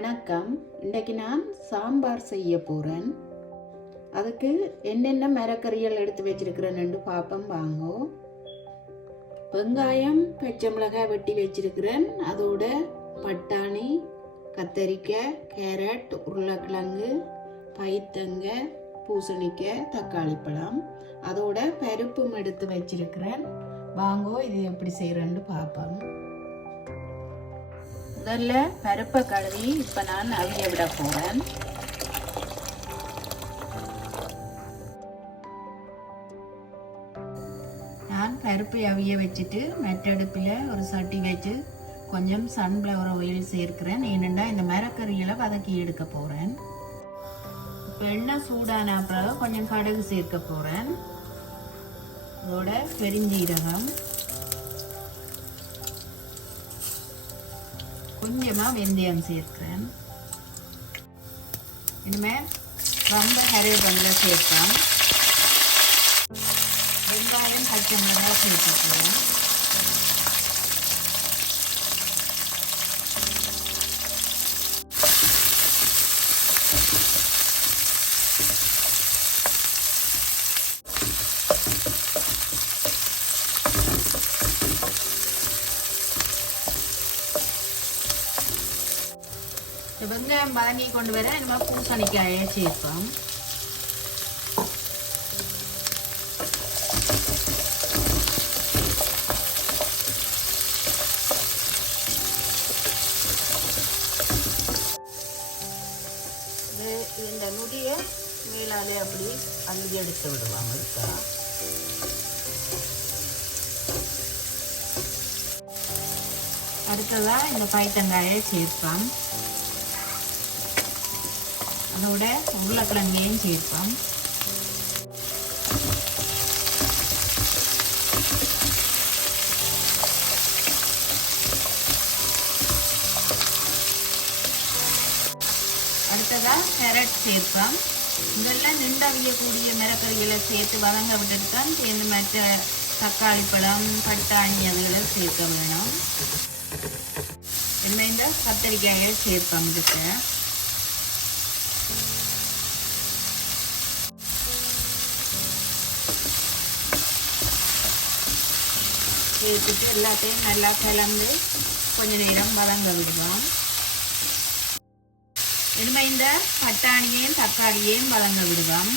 வணக்கம். இன்றைக்கு நான் சாம்பார் செய்ய போகிறேன் அதுக்கு என்னென்ன மரக்கறிகள் எடுத்து வச்சிருக்கிறேன்னு பார்ப்போம் வாங்கோ. வெங்காயம் பச்சை மிளகாய் வெட்டி வச்சிருக்கிறேன். அதோட பட்டாணி கத்தரிக்காய் கேரட் உருளைக்கிழங்கு பைத்தங்க பூசணிக்காய் தக்காளி பழம். அதோட பருப்பும் எடுத்து வச்சிருக்கிறேன். வாங்கோ இது எப்படி செய்கிறேன்னு பார்ப்போம் முதல்ல பருப்பை கழுவி இப்போ நான் அவிய விட போகிறேன் நான் பருப்பை அவிய வச்சுட்டு மெட்டடுப்பில் ஒரு சட்டி வச்சு கொஞ்சம் சன்ஃப்ளவர் ஆயில் சேர்க்கிறேன். ஏனெண்டா இந்த மரக்கறிகளை வதக்கி எடுக்க போகிறேன் இப்போ எண்ணெய் சூடான அப்புறம் கொஞ்சம் கடுகு சேர்க்க போகிறேன் அதோட பெருஞ்சீரகம். கொஞ்சமாக வெந்தயம் சேர்க்கிறேன். இனிமேல் ரொம்ப கருவேப்பிலை சேர்க்கலாம் வெங்காயம் பச்சை மிளகாய் சேர்த்துக்கிறேன் இந்த வெங்காயம் வதங்கி கொண்டு வர நம்ம பூசணிக்காயை சேர்ப்போம் இது இந்த நுடியை மேலாலே அப்படி அள்ளி எடுத்து விடுவாங்க இருக்கா அடுத்ததாக இந்த பைத்தங்காயை சேர்ப்போம் அதோட உருளைக்கிழங்கையும் சேர்ப்போம். அடுத்ததாக கேரட் சேர்ப்போம். இதெல்லாம் நின்றவியக்கூடிய மிரக்கறிகளை சேர்த்து வதங்க விட்டுட்டு தான் சேர்ந்து மற்ற தக்காளி பழம் பட்டாணி அதுகளை சேர்க்க வேணும். என்ன இந்த கத்தரிக்காயை சேர்ப்போம் இதுக்கு. சேர்த்துட்டு எல்லாத்தையும் நல்லா கலந்து கொஞ்ச நேரம் வளங்க விடுவோம். இனிமே இந்த பட்டாணியையும் தக்காளியையும் வளங்க விடுவோம்.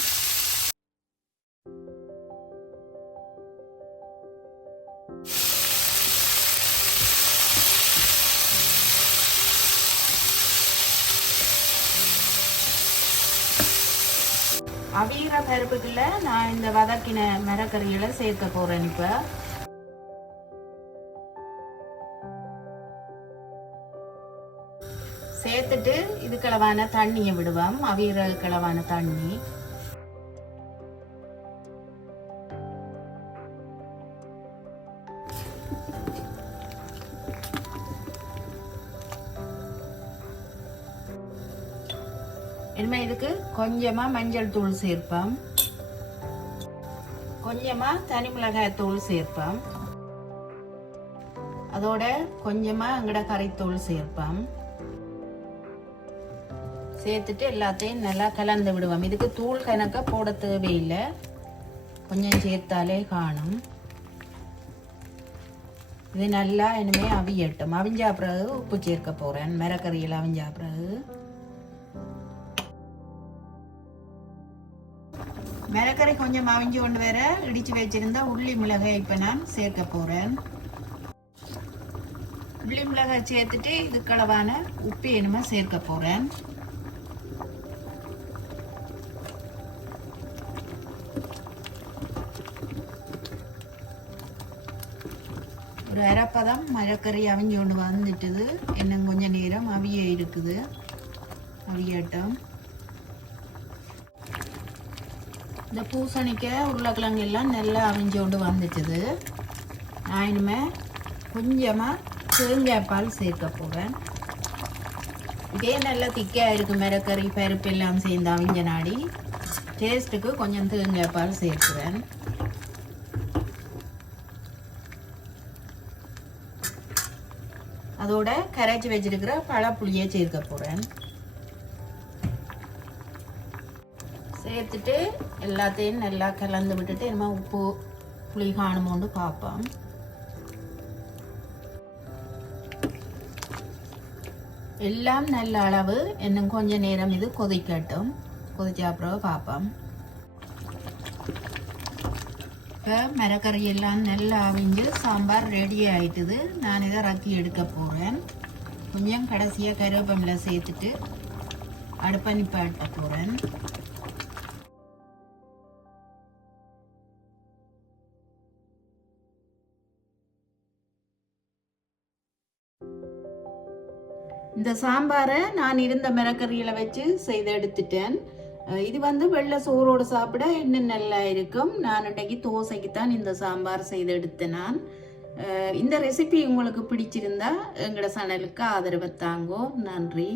அவிகிற பருப்புக்குள்ள நான் இந்த வதக்கின மரக்கறிகளை சேர்க்க போறேன் இப்போ. சேர்த்துட்டு இது கிளவான தண்ணியை விடுவோம். அவீரல் கிளவான தண்ணி. இனிமே இதுக்கு கொஞ்சமா மஞ்சள் தூள் சேர்ப்போம். கொஞ்சமா தனி மிளகாய் தூள் சேர்ப்போம். அதோட கொஞ்சமா அங்கட கறித்தூள் சேர்ப்போம். சேர்த்துட்டு எல்லாத்தையும் நல்லா கலந்து விடுவோம். இதுக்கு தூள் கணக்க போட தேவையில்லை. கொஞ்சம் சேர்த்தாலே காணும். இது நல்லா இனிமே அவியட்டும். அவிஞ்சா பிறகு உப்பு சேர்க்க போறேன். மரக்கறியில் அவிஞ்சா பிறகு. மிளகரை கொஞ்சம் அவிஞ்சு கொண்டு வர இடிச்சு வச்சிருந்தா உள்ளி மிளகை இப்போ நான் சேர்க்க போறேன். உள்ளி மிளகாய் சேர்த்துட்டு இது களவான உப்பு என்னமோ சேர்க்க போறேன். ஒரு அரைப்பதம் மரக்கறி அவிஞ்சு கொண்டு வந்துட்டுது இன்னும் கொஞ்சம் நேரம் அவிய இருக்குது. அவியாட்டம். இந்த பூசணிக்காய் உருளைக்கிழங்கு எல்லாம் நல்லா அவிஞ்சு கொண்டு வந்துட்டுது நான் இனிமே கொஞ்சமாக தேங்காய் பால் சேர்க்க போவேன் இதே நல்லா திக்காக இருக்குது மிரக்கறி பருப்பு எல்லாம் சேர்ந்து அவிஞ்ச நாடி. டேஸ்ட்டுக்கு கொஞ்சம் தேங்காய் பால் அதோட கரைச்சி வச்சிருக்கிற பழப்புளியை சேர்க்க போகிறேன் சேர்த்துட்டு எல்லாத்தையும் நல்லா கலந்து விட்டுட்டு என்ன உப்பு புளி காணுமோண்டு பார்ப்போம். எல்லாம் நல்ல அளவு இன்னும் கொஞ்ச நேரம் இது கொதிக்கட்டும். கொதிச்ச அப்புறம் பார்ப்போம். இப்போ மரக்கறி எல்லாம் நல்லா அவிஞ்சு சாம்பார் ரெடி ஆயிட்டுது. நான் இதை ரக்கி எடுக்க போகிறேன் கொஞ்சம் கடைசியாக கருவேப்பமில சேர்த்துட்டு அடுப்பை நிப்பாட்ட போகிறேன் இந்த சாம்பாரை நான் இருந்த மிரக்கறியில் வச்சு செய்து எடுத்துட்டேன். இது வந்து வெள்ளை சோறோடு சாப்பிட இன்னும் நல்லா இருக்கும். நான் இன்றைக்கு தோசைக்கு தான் இந்த சாம்பார் செய்து எடுத்தேன் நான் இந்த ரெசிபி உங்களுக்கு பிடிச்சிருந்தா எங்களோட சேனலுக்கு ஆதரவை தாங்கோ. நன்றி.